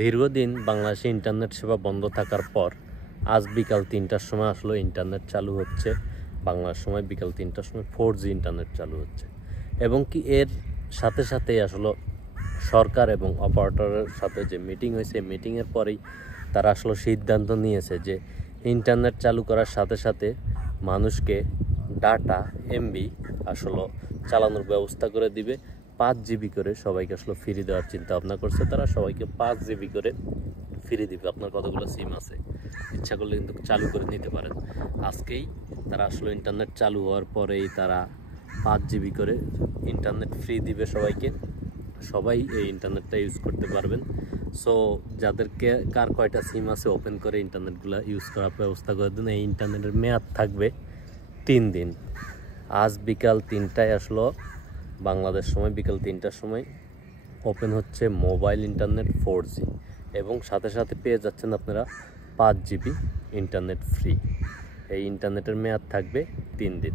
দীর্ঘদিন বাংলাদেশে ইন্টারনেট সেবা বন্ধ থাকার পর আজ বিকাল ৩টার সময় আসলে ইন্টারনেট চালু হচ্ছে। বাংলার সময় বিকাল ৩টার সময় 4G ইন্টারনেট চালু হচ্ছে এবং কি এর সাথে সাথেই আসলে সরকার এবং অপারেটরের সাথে যে মিটিং হয়েছে, মিটিংয়ের পরেই তারা আসলে সিদ্ধান্ত নিয়েছে যে ইন্টারনেট চালু করার সাথে সাথে মানুষকে ডাটা এমবি আসলে চালানোর ব্যবস্থা করে দিবে। 5 GB করে সবাইকে আসলে ফ্রি দেওয়ার চিন্তা ভাবনা করছে তারা। সবাইকে 5 GB করে ফ্রি দিবে। আপনার কতগুলো সিম আছে ইচ্ছা করলে কিন্তু চালু করে নিতে পারেন। আজকেই তারা আসলে ইন্টারনেট চালু হওয়ার পরেই তারা 5 GB করে ইন্টারনেট ফ্রি দিবে সবাইকে। সবাই এই ইন্টারনেটটা ইউজ করতে পারবেন। সো যাদেরকে কার কয়টা সিম আছে ওপেন করে ইন্টারনেটগুলো ইউজ করার ব্যবস্থা করে দিন। এই ইন্টারনেটের মেয়াদ থাকবে 3 দিন। আজ বিকাল 3টায় আসলো বাংলাদেশ সময় বিকাল 3টার সময় ওপেন হচ্ছে মোবাইল ইন্টারনেট 4G এবং সাথে সাথে পেয়ে যাচ্ছেন আপনারা 5 GB ইন্টারনেট ফ্রি। এই ইন্টারনেটের মেয়াদ থাকবে 3 দিন।